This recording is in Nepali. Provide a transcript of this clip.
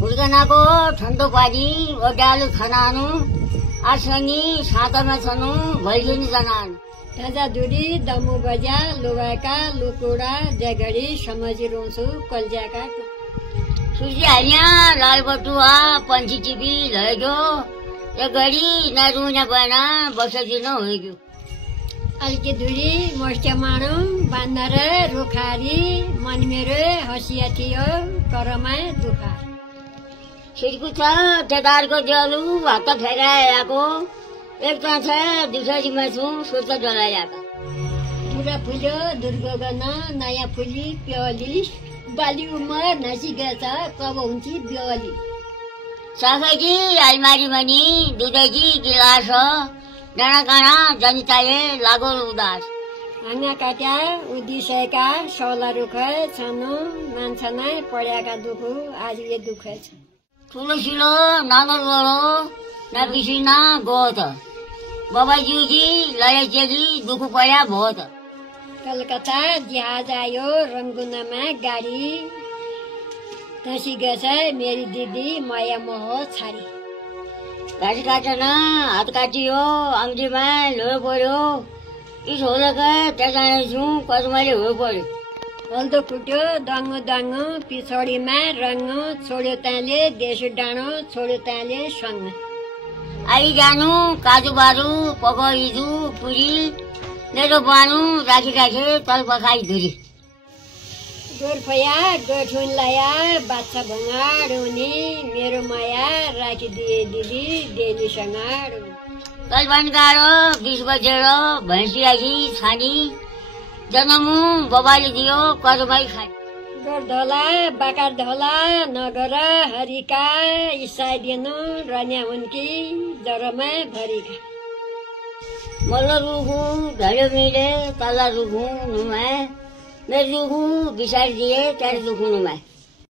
हुर्कनाको ठन्डो पानी ओडालु खनानु आसनी सातामा छनु भैलिनी जनानु ताजा दुरी दमु बजा लुगाका लुकुडा जगडी समझी रोन्छु कल्जाका सुजी हाल्या लाल बटुवा पंछी टिपी लैगयो एक घडी नरुना बना बसदिन होइगयो अलके दुरी मोस्टे माणु बान्दर रुखारी मन मेरो हसिया थियो करमा दुखा सिरकुचा ठेदारको जलु हात फेराएको एक छ दुसरीमा छु सोच डलाइएको दुरा फुल्यो दुर्गगन नयाँ फुली प्याली बाली उमर नसिगेछ कब हुन्छ ब्याली साखैकी अलमारी मनी दुधैकी गिलास डाँडा काँडा जनिताले लागो उदास हाँगा काट्या उदिसका सौला रुख छनु मान्छनै पड्याका दुख आजले दुख छ ठुलो सिलो नानो बडो नबिसिना गोत बाबाज्यूजी लयचेली दुख पड्या भोत कलकत्ता जहाज आयो रंगुनमा गाडी तसी गछ मेरी दिदी माया मोह छाडी घाँस काटेन हात काटियो अङ्ग्रीमा लो पर्यो इस होलका त्यहाँ छु कसमाले हो पर्यो हल्दो फुट्यो दङ्गो दङ्गो पिछोडीमा रङ्ग छोड्यो ताले देश डाँडो छोड्यो ताले सङ्ग आई जानु काजु बारु पकाइजु पुरी मेरो बानु राखी राखे तल पकाइ धुरी गोर्फया गोठुन लाया बाछा भङ्गाडुनी मेरो माया राखिदिए दिदी डेलीसँग तल बनगाडो 20 बजेर भैँसी राखी छानी जन्मु बबाले दियो करमाई खाइ गर्धला बाकार धला नगर हरिका इसाई दिनु रन्या हुन्की जरमा भरिका मल्ल रुखु ढल्यो मिले तल्ला रुखु नुमा मेरो रुखु बिसार दिए त्यार रुखु नुमा